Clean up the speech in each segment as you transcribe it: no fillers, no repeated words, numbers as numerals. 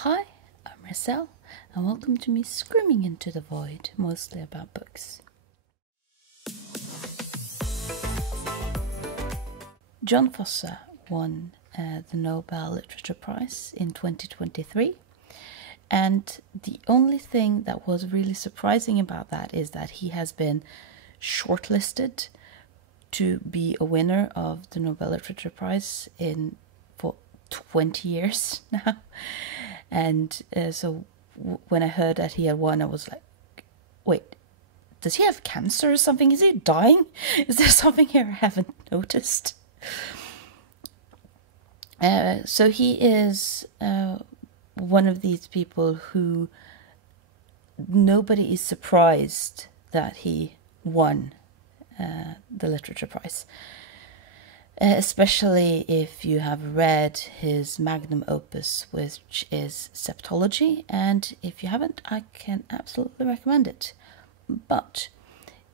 Hi, I'm Marcel, and welcome to me screaming into the void, mostly about books. Jon Fosse won the Nobel Literature Prize in 2023, and the only thing that was really surprising about that is that he has been shortlisted to be a winner of the Nobel Literature Prize for 20 years now. And so when I heard that he had won, I was like, wait, does he have cancer or something? Is he dying? Is there something here I haven't noticed? So he is one of these people who nobody is surprised that he won the Literature Prize. Especially if you have read his magnum opus, which is Septology, and if you haven't, I can absolutely recommend it. But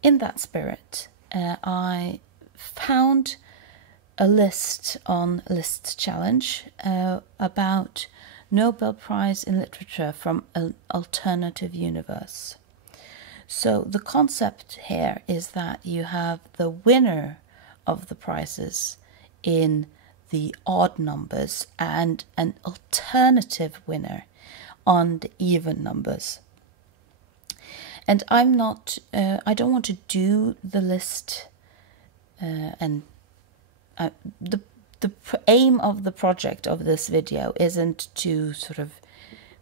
in that spirit, I found a list on List Challenge about Nobel Prize in Literature from an alternative universe. So the concept here is that you have the winner of the prizes in the odd numbers and an alternative winner on the even numbers. And I don't want to do the list, and the aim of the project of this video isn't to sort of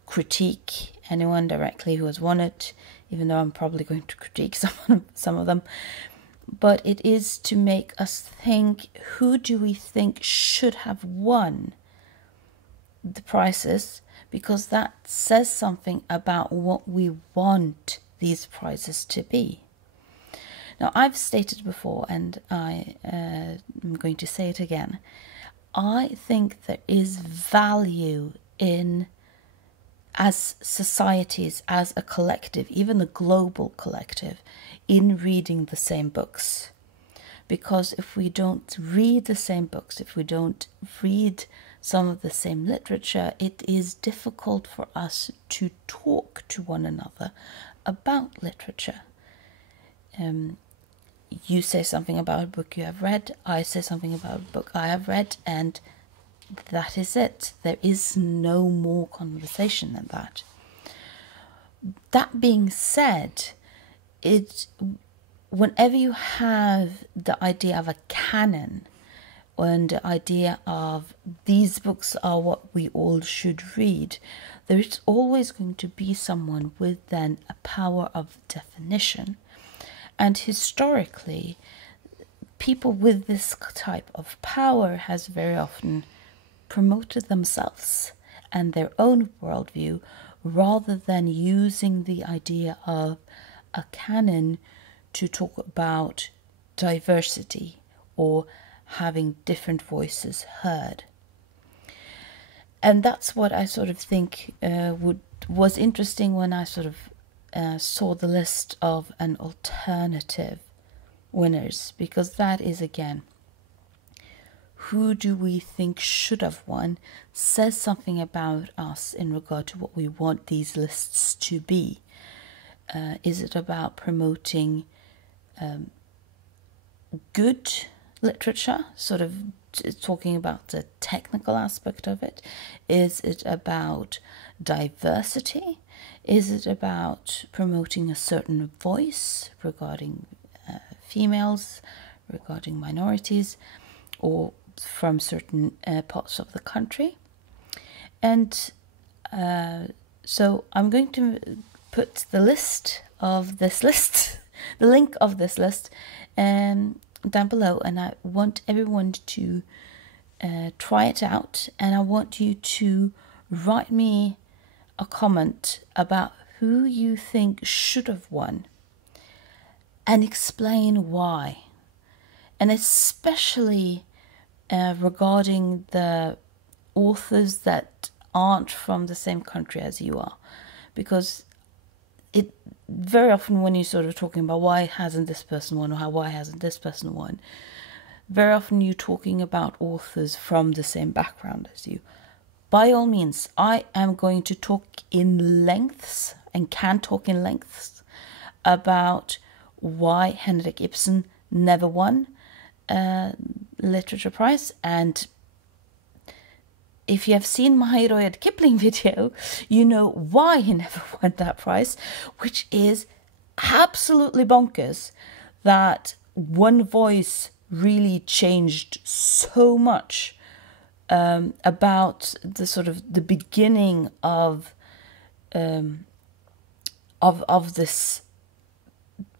critique anyone directly who has won it, even though I'm probably going to critique some of them. But it is to make us think, who do we think should have won the prizes? Because that says something about what we want these prizes to be. Now, I've stated before, and I am going to say it again. I think there is value in, as societies, as a collective, even a global collective, in reading the same books. Because if we don't read the same books, if we don't read some of the same literature, it is difficult for us to talk to one another about literature. You say something about a book you have read, I say something about a book I have read, and that is it. There is no more conversation than that. That being said, whenever you have the idea of a canon and the idea of these books are what we all should read, there is always going to be someone with then a power of definition. And historically, people with this type of power has very often promoted themselves and their own worldview rather than using the idea of a canon to talk about diversity or having different voices heard. And that's what I sort of think was interesting when I sort of saw the list of an alternative winners, because that is, again, who do we think should have won says something about us in regard to what we want these lists to be. Is it about promoting good literature, sort of talking about the technical aspect of it? Is it about diversity? Is it about promoting a certain voice regarding females, regarding minorities, or from certain parts of the country? And so I'm going to put the list of this list, the link of this list, down below, and I want everyone to try it out, and I want you to write me a comment about who you think should have won and explain why, and especially regarding the authors that aren't from the same country as you are, because it very often, when you're sort of talking about why hasn't this person won, or why hasn't this person won, very often you're talking about authors from the same background as you. by all means, I am going to talk in lengths and can talk in lengths about why Henrik Ibsen never won a literature prize. And if you have seen my Rudyard Kipling video, you know why he never won that prize, which is absolutely bonkers that one voice really changed so much about the sort of the beginning of this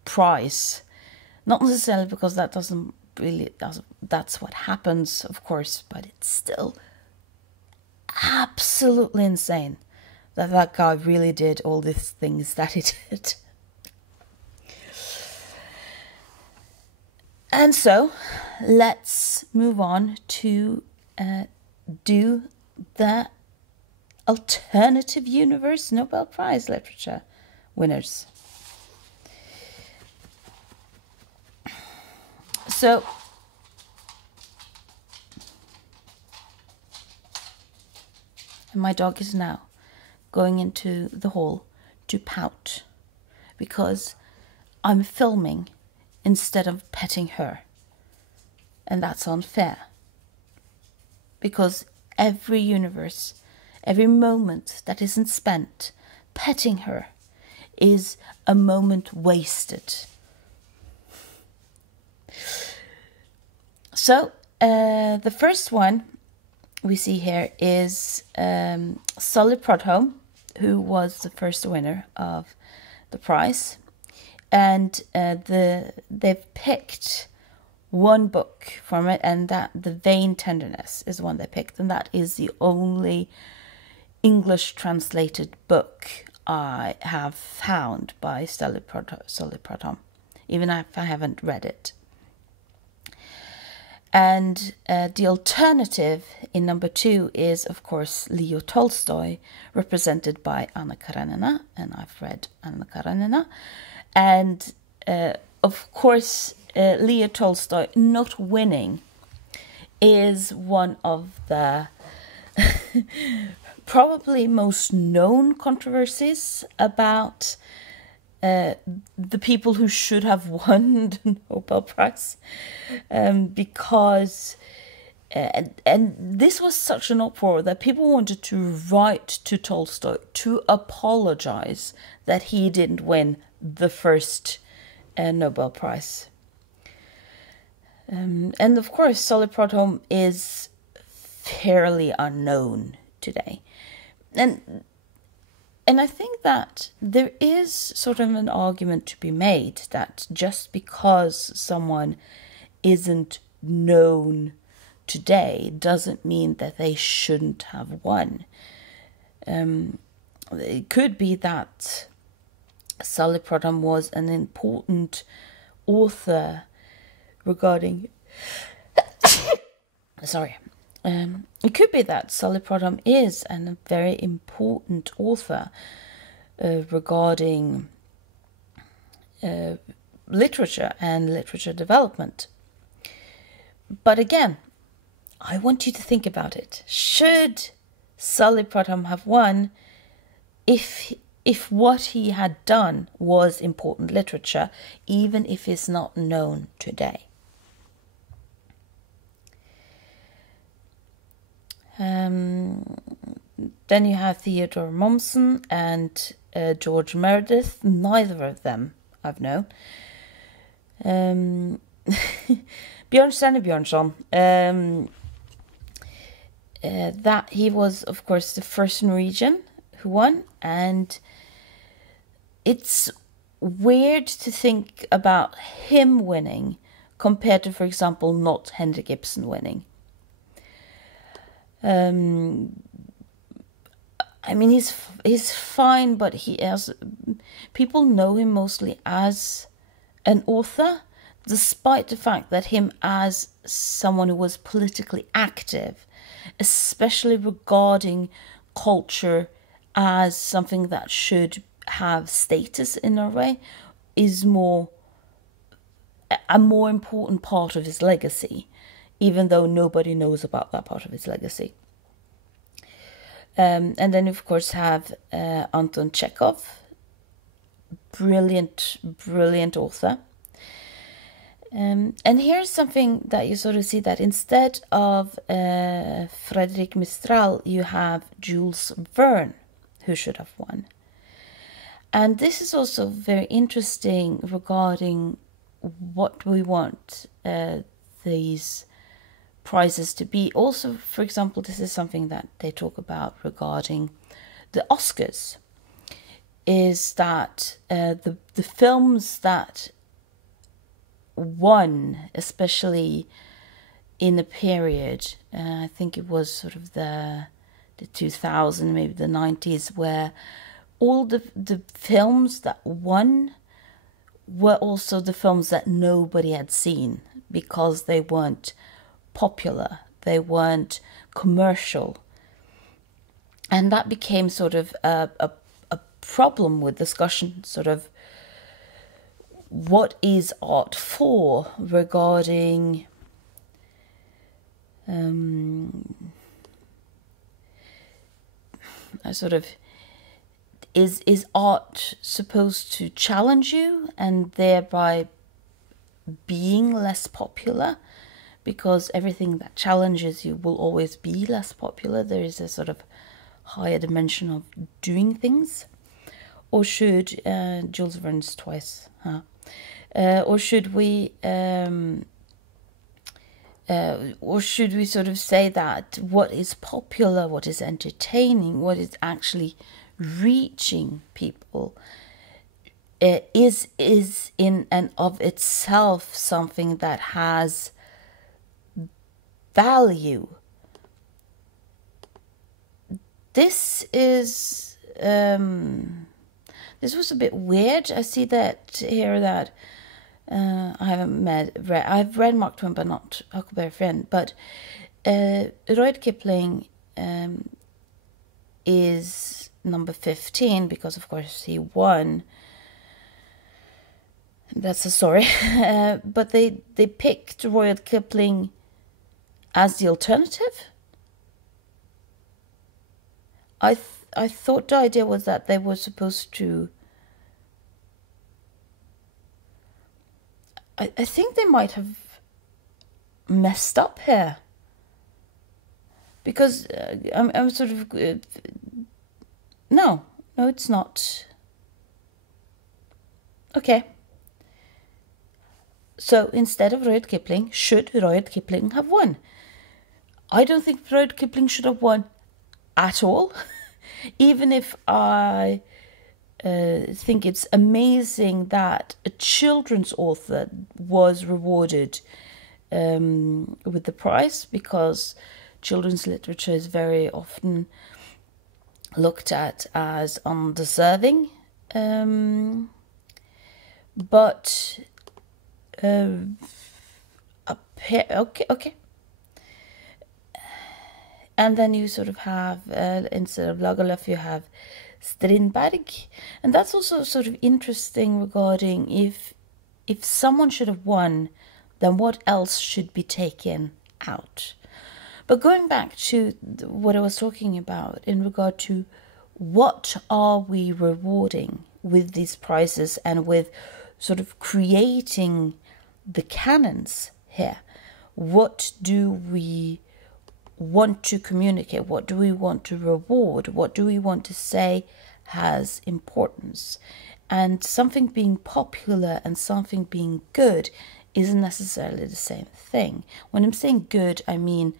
prize. Not necessarily because that doesn't really, that's what happens, of course, but it's still absolutely insane that guy really did all these things that he did. And so let's move on to do the alternative universe Nobel Prize literature winners. So my dog is now going into the hall to pout because I'm filming instead of petting her. And that's unfair. Because every universe, every moment that isn't spent petting her is a moment wasted. So, the first one we see here is Sully Prudhomme, who was the first winner of the prize. And they've picked one book from it, and that The Vain Tenderness is one they picked, and that is the only English translated book I have found by Sully Prudhomme, even if I haven't read it. And the alternative in number 2 is, of course, Leo Tolstoy, represented by Anna Karenina, and I've read Anna Karenina. And, of course, Leo Tolstoy not winning is one of the probably most known controversies about the people who should have won the Nobel Prize, because and this was such an uproar that people wanted to write to Tolstoy to apologize that he didn't win the first Nobel Prize. And of course, Sully Prudhomme is fairly unknown today. And I think that there is sort of an argument to be made that just because someone isn't known today doesn't mean that they shouldn't have won. It could be that Sully Prudhomme was an important author regarding... Sorry. It could be that Sully Prudhomme is a very important author regarding literature and literature development. But again, I want you to think about it. Should Sully Prudhomme have won if what he had done was important literature, even if it's not known today? Then you have Theodore Mommsen and George Meredith. Neither of them I've known. Bjørnstjerne Bjørnson. That he was, of course, the first Norwegian who won, and it's weird to think about him winning compared to, for example, not Henrik Ibsen winning. I mean, he's fine, but people know him mostly as an author, despite the fact that him as someone who was politically active, especially regarding culture as something that should have status in Norway, is a more important part of his legacy, even though nobody knows about that part of his legacy. And then, of course, have Anton Chekhov, brilliant author. And here's something that you sort of see, that instead of Frédéric Mistral, you have Jules Verne, who should have won. And this is also very interesting regarding what we want these prizes to be. Also, for example, this is something that they talk about regarding the Oscars, is that the films that won, especially in a period, I think it was sort of the 2000s, maybe the 90s, where all the films that won were also the films that nobody had seen, because they weren't popular, they weren't commercial. And that became sort of a problem with discussion, sort of what is art for, regarding a sort of, is art supposed to challenge you and thereby being less popular? Because everything that challenges you will always be less popular. There is a sort of higher dimension of doing things. Or should Jules Verne's twice, huh? Or should we sort of say that what is popular, what is entertaining, what is actually reaching people is in and of itself something that has value. This is this was a bit weird. I see that here that I've read Mark Twain but not Huckleberry Finn, but Rudyard Kipling is number 15 because of course he won. That's a story. But they picked Rudyard Kipling as the alternative. I thought the idea was that they were supposed to. I think they might have messed up here, because I'm sort of no, it's not. Okay. So instead of Rudyard Kipling, should Rudyard Kipling have won? I don't think Rudyard Kipling should have won at all. Even if I think it's amazing that a children's author was rewarded with the prize, because children's literature is very often looked at as undeserving. But up here, okay. And then you sort of have, instead of Lagerlöf, you have Strindberg. And that's also sort of interesting regarding if someone should have won, then what else should be taken out? But going back to what I was talking about in regard to what are we rewarding with these prizes and with sort of creating the canons here, what do we want to communicate? What do we want to reward? What do we want to say has importance? And something being popular and something being good isn't necessarily the same thing. When I'm saying good, I mean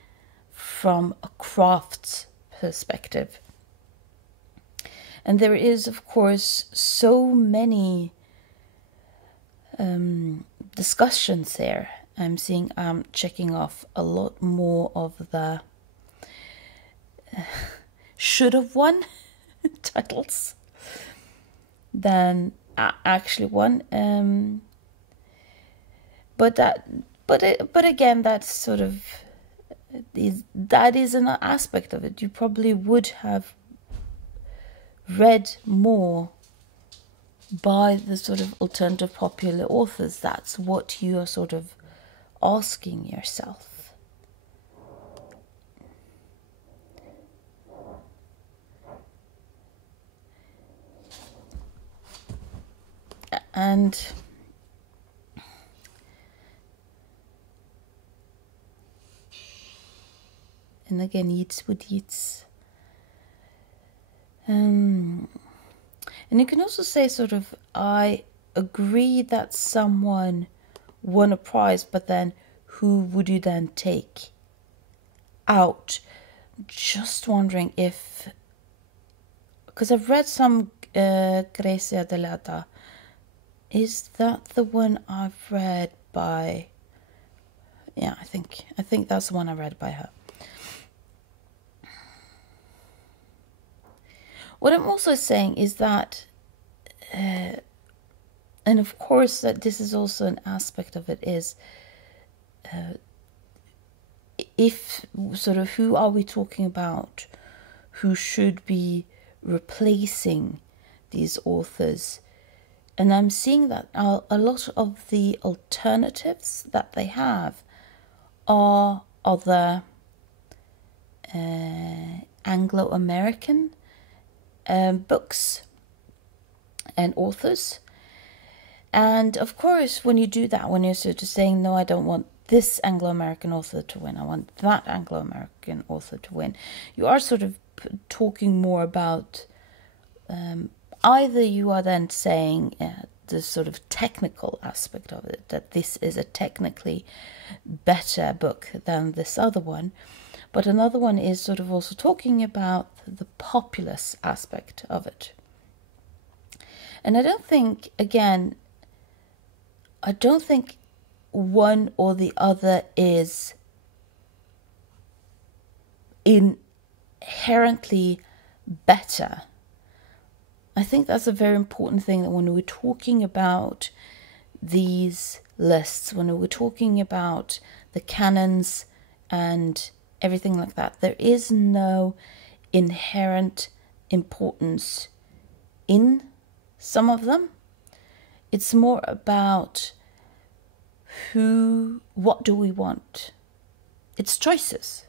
from a crafts perspective. And there is, of course, so many discussions here. I'm seeing I'm checking off a lot more of the should have won titles than actually won. But again, that's sort of that is an aspect of it. You probably would have read more by the sort of alternative popular authors. That's what you are sort of asking yourself. And again, Yeats with Yeats. And you can also say sort of, I agree that someone won a prize, but then who would you then take out? Just wondering if, because I've read some Grecia Delata. Is that the one I've read by? Yeah, I think that's the one I read by her. What I'm also saying is that, and of course that this is also an aspect of it, is if sort of who are we talking about who should be replacing these authors? And I'm seeing that a lot of the alternatives that they have are other Anglo-American books and authors. And of course, when you do that, when you're sort of saying, no, I don't want this Anglo-American author to win, I want that Anglo-American author to win, you are sort of talking more about either you are then saying the sort of technical aspect of it, that this is a technically better book than this other one, but another one is sort of also talking about the populace aspect of it. And I don't think, again, one or the other is inherently better. I think that's a very important thing, that when we're talking about these lists, when we're talking about the canons and everything like that, there is no inherent importance in some of them. It's more about what do we want? It's choices.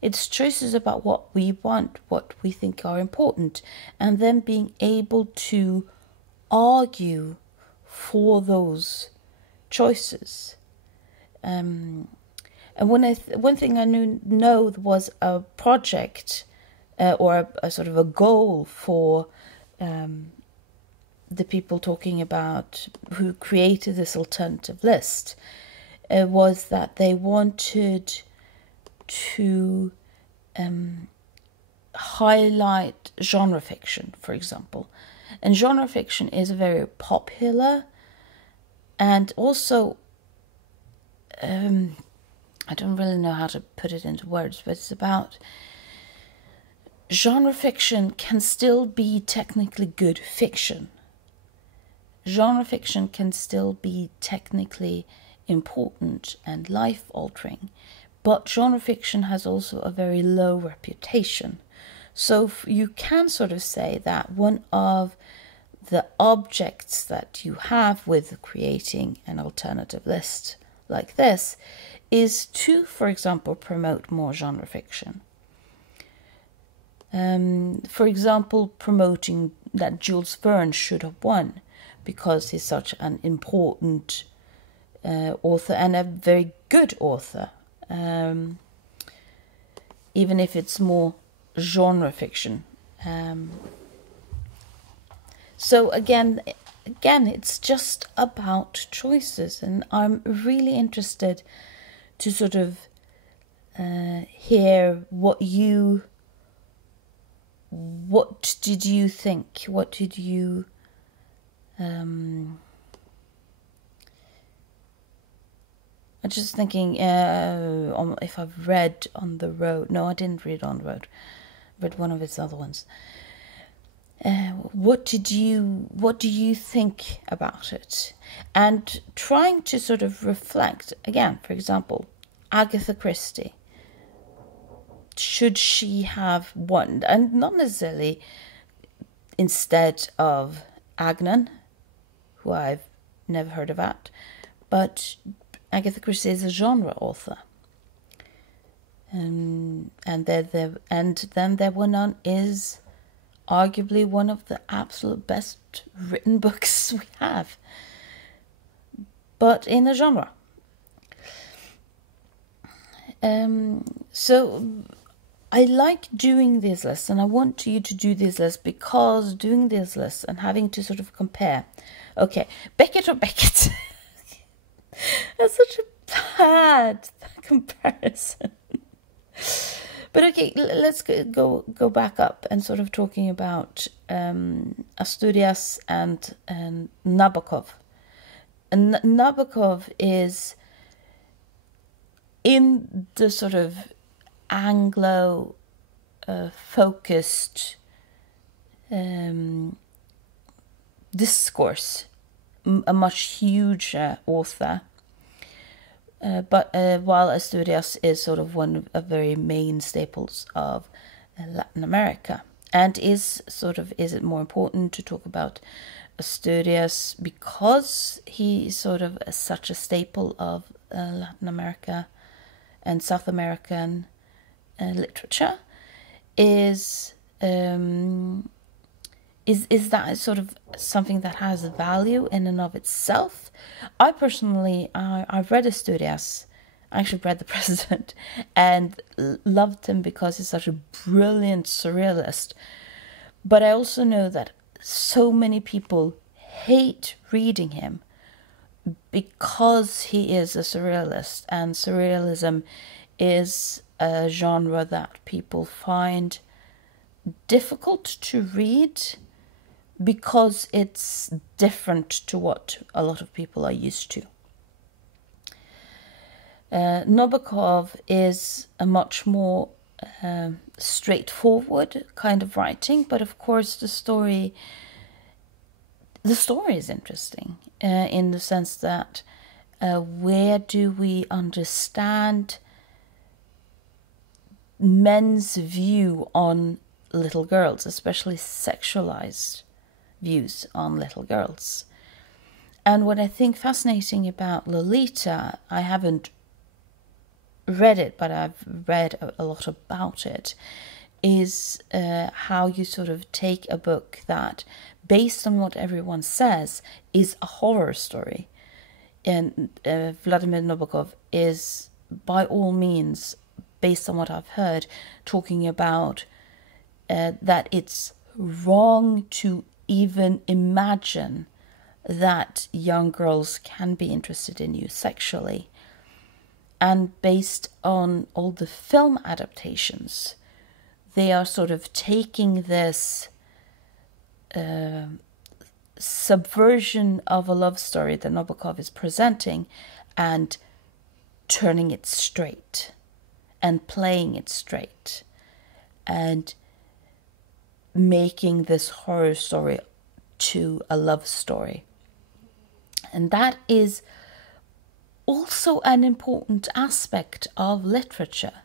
It's choices about what we want, what we think are important, and then being able to argue for those choices. And one thing I know was a project or a sort of a goal for the people talking about who created this alternative list was that they wanted to highlight genre fiction, for example. And genre fiction is very popular, and also I don't really know how to put it into words, but it's about genre fiction can still be technically good fiction. Genre fiction can still be technically important and life-altering, but genre fiction has also a very low reputation. So you can sort of say that one of the objects that you have with creating an alternative list like this is to, for example, promote more genre fiction. For example, promoting that Jules Verne should have won because he's such an important author and a very good author, even if it's more genre fiction. So again, it's just about choices, and I'm really interested to sort of hear what did you think? What did you I'm just thinking if I've read On the Road. No, I didn't read On the Road. I read one of its other ones. What do you think about it? And trying to sort of reflect, again, for example, Agatha Christie. Should she have won? And not necessarily instead of Agnon, who I've never heard of that, but Agatha Christie is a genre author. And then there were none is arguably one of the absolute best written books we have, but in a genre. So I like doing these lists, and I want you to do these lists, because doing these lists and having to sort of compare, okay, Beckett or Beckett, that's such a bad comparison. But okay, let's go back up and sort of talking about Asturias and Nabokov. And Nabokov is in the sort of Anglo focused discourse, a much huger author. But while Asturias is sort of one of very main staples of Latin America, and is it more important to talk about Asturias because he is sort of such a staple of Latin America and South American literature? Is that sort of something that has value in and of itself? I personally, I've read Asturias. I actually read The President and loved him because he's such a brilliant surrealist. But I also know that so many people hate reading him because he is a surrealist, and surrealism is a genre that people find difficult to read because it's different to what a lot of people are used to. Nabokov is a much more straightforward kind of writing, but of course the story is interesting in the sense that where do we understand men's view on little girls, especially sexualized views on little girls. And what I think fascinating about Lolita, I haven't read it, but I've read a lot about it, is how you sort of take a book that, based on what everyone says, is a horror story. And Vladimir Nabokov is, by all means, based on what I've heard, talking about that it's wrong to even imagine that young girls can be interested in you sexually. And based on all the film adaptations, they are sort of taking this subversion of a love story that Nabokov is presenting and turning it straight and playing it straight and making this horror story to a love story. And that is also an important aspect of literature,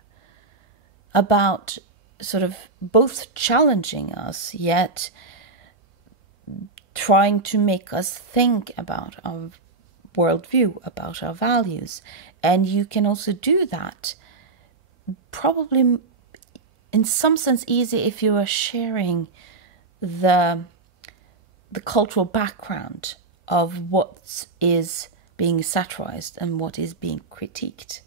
about sort of both challenging us yet trying to make us think about our worldview, about our values. And you can also do that probably in some sense easy if you are sharing the cultural background of what is being satirized and what is being critiqued.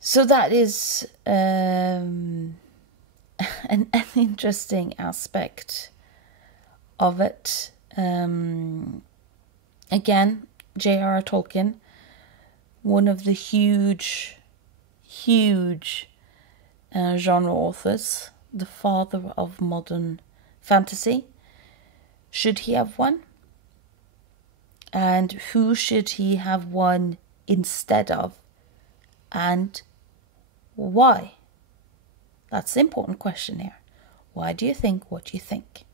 So that is an interesting aspect of it. Again, J.R.R. Tolkien, one of the huge genre authors, the father of modern fantasy. Should he have one? And who should he have one instead of? And why? That's the important question here. Why do you think what you think?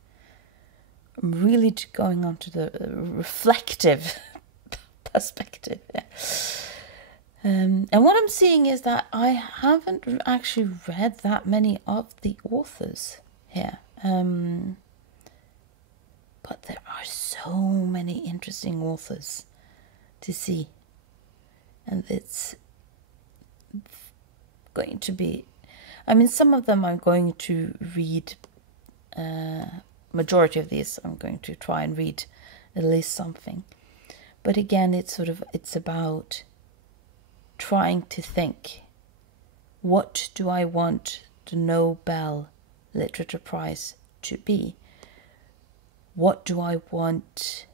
I'm really going on to the reflective perspective. And what I'm seeing is that I haven't actually read that many of the authors here. But there are so many interesting authors to see. And it's going to be... I mean, some of them I'm going to read majority of these I'm going to try and read at least something. But again, it's about trying to think, what do I want the Nobel Literature Prize to be? What do I want?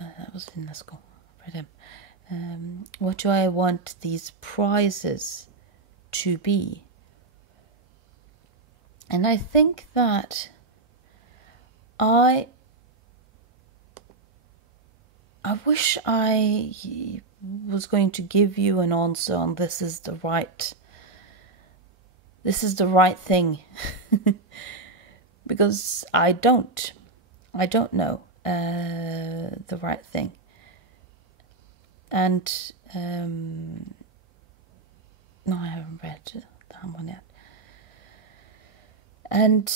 That was in the school. What do I want these prizes to be? And I think that I wish I was going to give you an answer on this is the right thing. Because I don't know the right thing. And no, I haven't read that one yet. And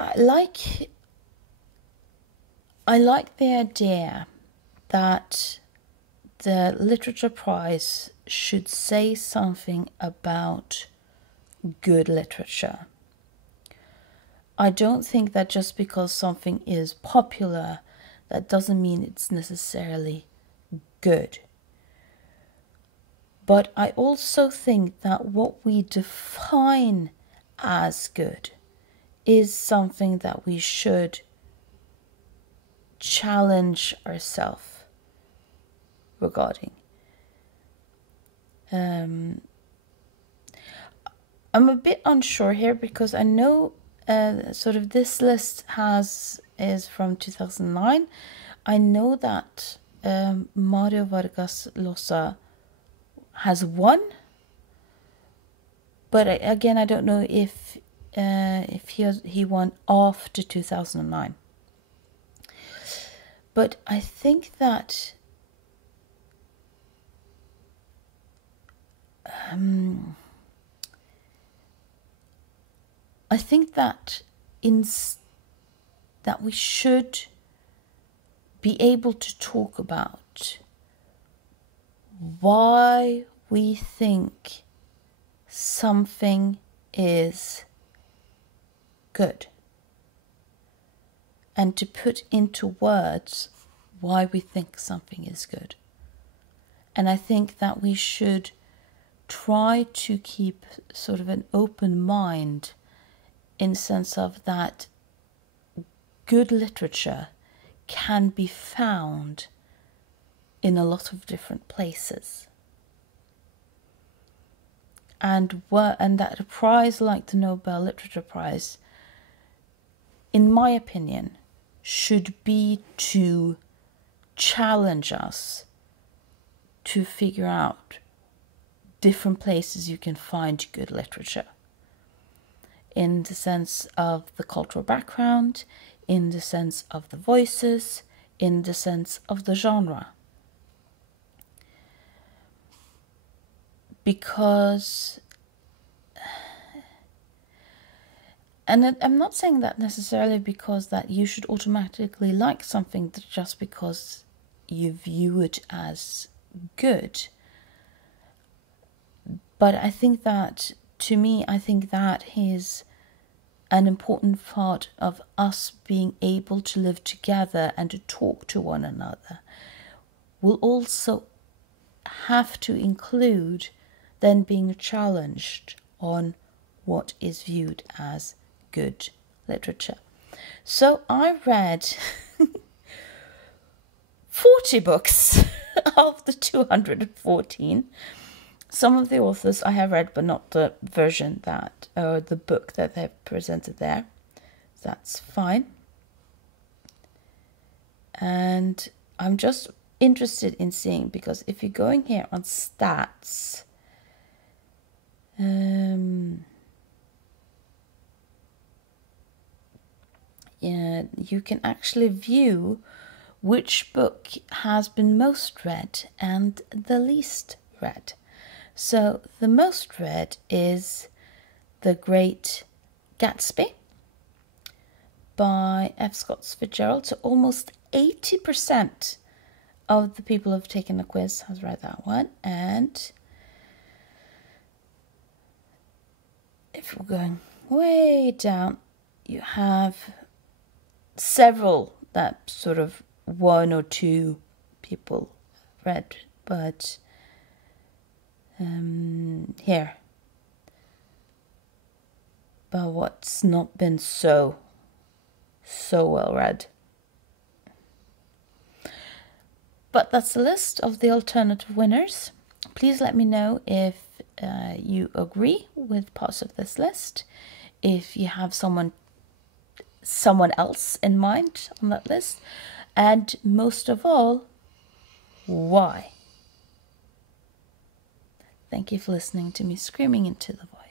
I like the idea that the Literature Prize should say something about good literature. I don't think that just because something is popular, that doesn't mean it's necessarily good. But I also think that what we define as good is something that we should challenge ourselves regarding. I'm a bit unsure here because I know this list is from 2009. I know that Mario Vargas Llosa has won, but again, I don't know if he won after 2009. But I think that that we should be able to talk about why we think something is good, and to put into words why we think something is good. And I think that we should try to keep sort of an open mind in the sense of that good literature can be found in a lot of different places. And that a prize like the Nobel Literature Prize, in my opinion, should be to challenge us to figure out different places you can find good literature, in the sense of the cultural background, in the sense of the voices, in the sense of the genre. Because, and I'm not saying that necessarily because that you should automatically like something just because you view it as good. But I think that, to me, I think that is an important part of us being able to live together and to talk to one another. Will also have to include then being challenged on what is viewed as good literature. So I read 40 books of the 214. Some of the authors I have read, but not the version the book that they've presented there. That's fine. And I'm just interested in seeing, because if you're going here on stats, you can actually view which book has been most read and the least read. So the most read is The Great Gatsby by F. Scott Fitzgerald. So almost 80% of the people who have taken the quiz has read that one. And if we're going way down, you have several that sort of one or two people read, but here, but what's not been so well read. But that's the list of the alternative winners. Please let me know if you agree with parts of this list, if you have someone else in mind on that list, and most of all, why. Thank you for listening to me screaming into the void.